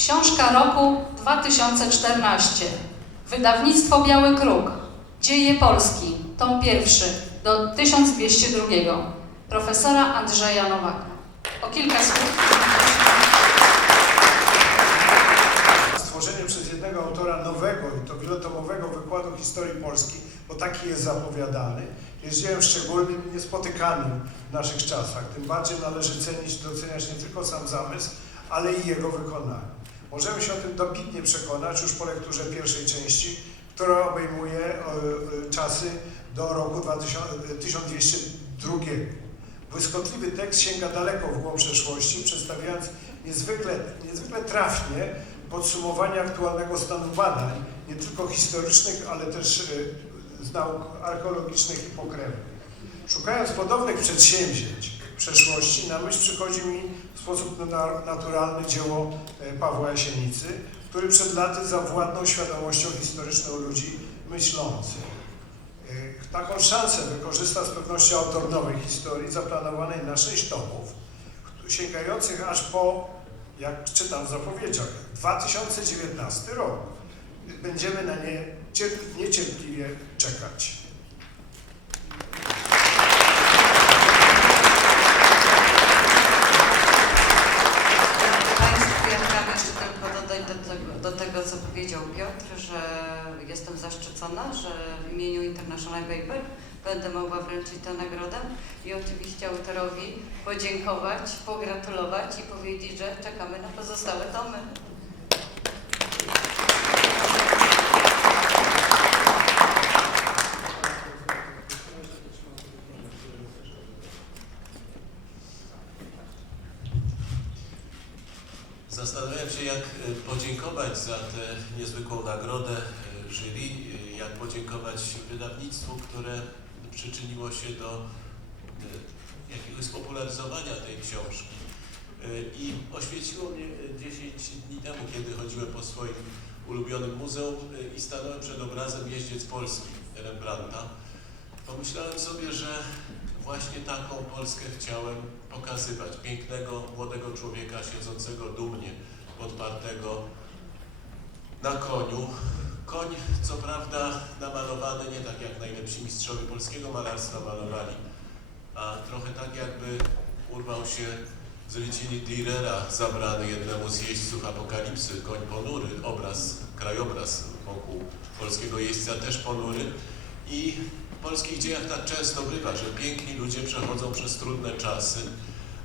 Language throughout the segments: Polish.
Książka roku 2014. Wydawnictwo Biały Kruk. Dzieje Polski. Tom pierwszy do 1202. Profesora Andrzeja Nowaka. O kilka słów. Stworzenie przez jednego autora nowego i to wielotomowego wykładu historii Polski, bo taki jest zapowiadany, jest dziełem szczególnym i niespotykanym w naszych czasach. Tym bardziej należy cenić doceniać nie tylko sam zamysł, ale i jego wykonanie. Możemy się o tym dobitnie przekonać już po lekturze pierwszej części, która obejmuje e, e, czasy do roku 2000, 1202. Błyskotliwy tekst sięga daleko w głąb przeszłości, przedstawiając niezwykle, niezwykle trafnie podsumowanie aktualnego stanu badań, nie tylko historycznych, ale też e, z nauk archeologicznych i pokrewnych. Szukając podobnych przedsięwzięć przeszłości, na myśl przychodzi mi w sposób na- naturalny dzieło e, Pawła Jasienicy, który przed laty zawładnął świadomością historyczną ludzi myślących. E, Taką szansę wykorzysta z pewnością autor nowej historii, zaplanowanej na sześć tomów, sięgających aż po, jak czytam w zapowiedziach, 2019 rok. Będziemy na nie cier- niecierpliwie czekać. Państwu, ja chciałam jeszcze tylko dodać do tego, do tego, co powiedział Piotr, że jestem zaszczycona, że w International Paper będę mogła wręczyć tę nagrodę i oczywiście autorowi podziękować, pogratulować i powiedzieć, że czekamy na pozostałe tomy. Zastanawiałem się, jak podziękować za tę niezwykłą nagrodę e, jury, e, jak podziękować wydawnictwu, które przyczyniło się do e, jakiegoś spopularyzowania tej książki. E, I oświeciło mnie e, 10 dni temu, kiedy chodziłem po swoim ulubionym muzeum e, i stanąłem przed obrazem Jeździec Polski Rembrandta. Pomyślałem sobie, że właśnie taką Polskę chciałem pokazywać. Pięknego, młodego człowieka siedzącego dumnie, podpartego na koniu. Koń, co prawda, namalowany nie tak jak najlepsi mistrzowie polskiego malarstwa malowali, a trochę tak jakby urwał się z rycini Dürera zabrany jednemu z jeźdźców apokalipsy, koń ponury, obraz, krajobraz wokół polskiego jeźdźca też ponury. I w polskich dziejach tak często bywa, że piękni ludzie przechodzą przez trudne czasy,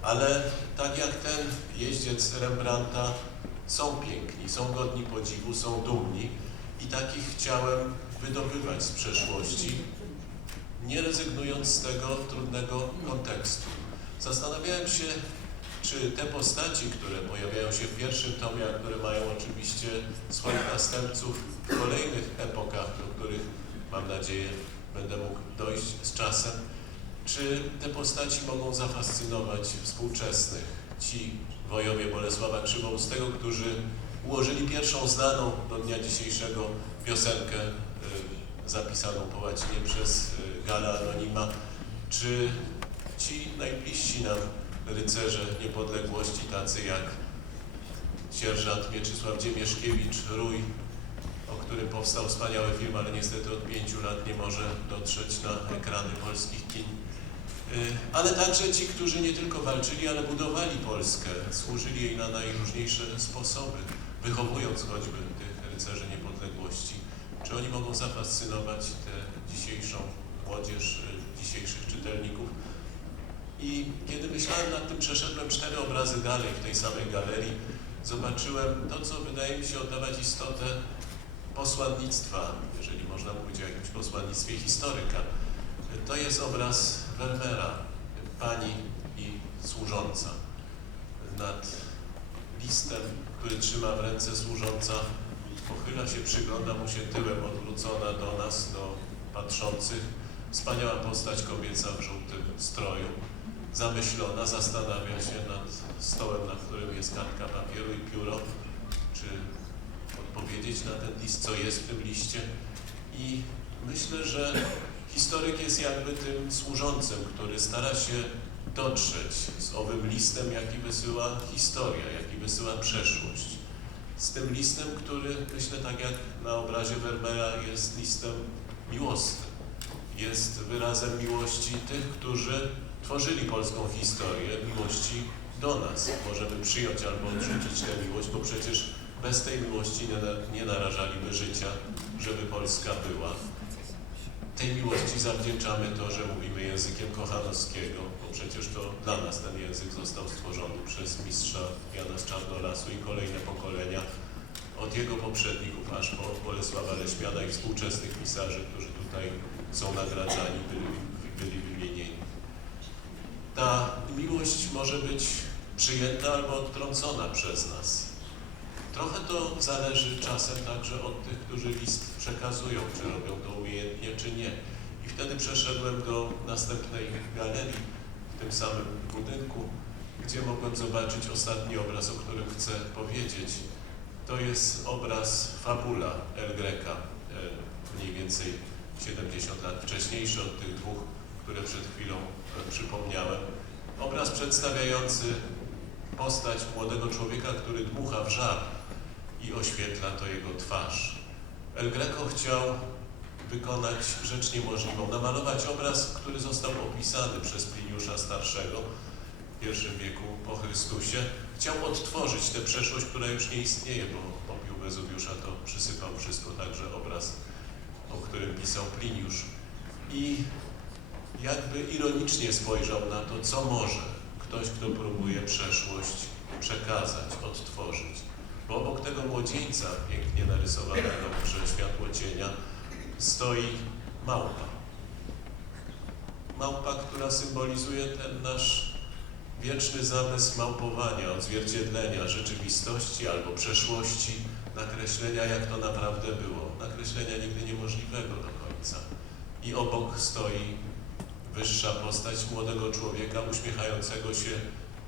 ale tak jak ten jeździec Rembrandta są piękni, są godni podziwu, są dumni i takich chciałem wydobywać z przeszłości, nie rezygnując z tego trudnego kontekstu. Zastanawiałem się, czy te postaci, które pojawiają się w pierwszym tomie, a które mają oczywiście swoich następców w kolejnych epokach, do których mam nadzieję będę mógł dojść z czasem, czy te postaci mogą zafascynować współczesnych? Ci wojowie Bolesława Krzywoustego, którzy ułożyli pierwszą znaną do dnia dzisiejszego piosenkę y, zapisaną po łacinie przez y, Gala Anonima, czy ci najbliżsi nam rycerze niepodległości, tacy jak sierżant Mieczysław Dziemieszkiewicz, Rój, o którym powstał wspaniały film, ale niestety od pięciu lat nie może dotrzeć na ekrany polskich kin. Y, Ale także ci, którzy nie tylko walczyli, ale budowali Polskę, służyli jej na najróżniejsze sposoby, wychowując choćby tych rycerzy niepodległości. Czy oni mogą zafascynować tę dzisiejszą młodzież, y, dzisiejszych czytelników? I kiedy myślałem nad tym, przeszedłem cztery obrazy dalej w tej samej galerii, zobaczyłem to, co wydaje mi się oddawać istotę posłannictwa, jeżeli można mówić o jakimś posłannictwie historyka. To jest obraz Vermeera, pani i służąca. Nad listem, który trzyma w ręce służąca, pochyla się, przygląda mu się tyłem, odwrócona do nas, do patrzących. Wspaniała postać kobieca w żółtym stroju, zamyślona, zastanawia się nad stołem, na którym jest kartka papieru i pióro, czy odpowiedzieć na ten list, co jest w tym liście. I myślę, że historyk jest jakby tym służącym, który stara się dotrzeć z owym listem, jaki wysyła historia, jaki wysyła przeszłość. z tym listem, który myślę tak jak na obrazie Werbera jest listem miłosnym. Jest wyrazem miłości tych, którzy tworzyli polską historię, miłości do nas. Możemy przyjąć albo odrzucić tę miłość, bo przecież bez tej miłości nie, nie narażaliby życia, żeby Polska była. Tej miłości zawdzięczamy to, że mówimy językiem Kochanowskiego, bo przecież to dla nas ten język został stworzony przez mistrza Jana z Czarnolasu i kolejne pokolenia, od jego poprzedników aż po Bolesława Leśmiana i współczesnych pisarzy, którzy tutaj są nagradzani, byli, byli wymienieni. Ta miłość może być przyjęta albo odtrącona przez nas. Trochę to zależy czasem także od tych, którzy list przekazują, czy robią to umiejętnie, czy nie. I wtedy przeszedłem do następnej galerii w tym samym budynku, gdzie mogłem zobaczyć ostatni obraz, o którym chcę powiedzieć. To jest obraz Fabula El Greca, e, mniej więcej 70 lat wcześniejszy od tych dwóch, które przed chwilą e, przypomniałem. Obraz przedstawiający postać młodego człowieka, który dmucha w żar i oświetla to jego twarz. El Greco chciał wykonać rzecz niemożliwą, namalować obraz, który został opisany przez Pliniusza Starszego w I wieku po Chrystusie. Chciał odtworzyć tę przeszłość, która już nie istnieje, bo popiół Wezuwiusza to przysypał wszystko, także obraz, o którym pisał Pliniusz. I jakby ironicznie spojrzał na to, co może ktoś, kto próbuje przeszłość przekazać, odtworzyć. Bo obok tego młodzieńca, pięknie narysowanego grze światło cienia, stoi małpa. Małpa, która symbolizuje ten nasz wieczny zamysł małpowania, odzwierciedlenia rzeczywistości albo przeszłości, nakreślenia, jak to naprawdę było. Nakreślenia nigdy niemożliwego do końca. I obok stoi wyższa postać młodego człowieka uśmiechającego się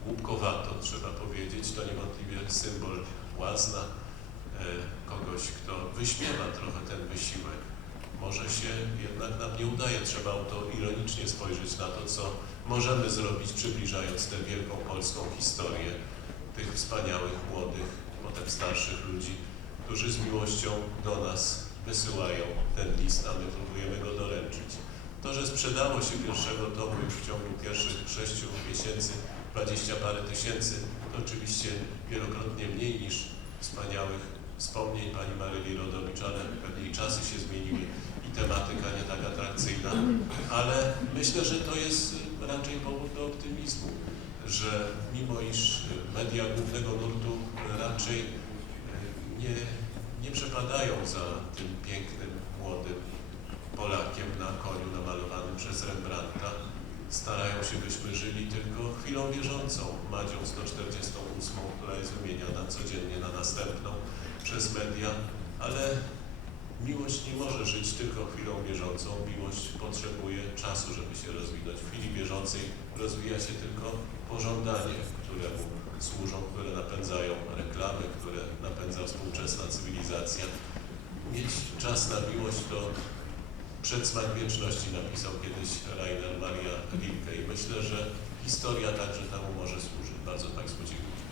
głupkowato, trzeba powiedzieć. To niewątpliwie symbol łazna, e, kogoś, kto wyśmiewa trochę ten wysiłek. Może się jednak nam nie udaje, trzeba to ironicznie spojrzeć na to, co możemy zrobić, przybliżając tę wielką polską historię tych wspaniałych, młodych, potem starszych ludzi, którzy z miłością do nas wysyłają ten list, a my próbujemy go doręczyć. To, że sprzedało się pierwszego tomu już w ciągu pierwszych sześciu miesięcy dwadzieścia parę tysięcy, oczywiście wielokrotnie mniej niż wspaniałych wspomnień pani Maryli Rodowicz, ale pewnie i czasy się zmieniły i tematyka nie tak atrakcyjna, ale myślę, że to jest raczej powód do optymizmu, że mimo iż media głównego nurtu raczej nie, nie przepadają za tym pięknym, młodym Polakiem na koniu namalowanym przez Rembrandta, starają się, byśmy żyli tylko chwilą bieżącą, Madzią 148, która jest wymieniana codziennie na następną przez media, ale miłość nie może żyć tylko chwilą bieżącą. Miłość potrzebuje czasu, żeby się rozwinąć. W chwili bieżącej rozwija się tylko pożądanie, któremu służą, które napędzają reklamy, które napędza współczesna cywilizacja. Mieć czas na miłość to Przedsmak wieczności napisał kiedyś Rainer Maria Rilke i myślę, że historia także temu może służyć. Bardzo Państwu dziękuję.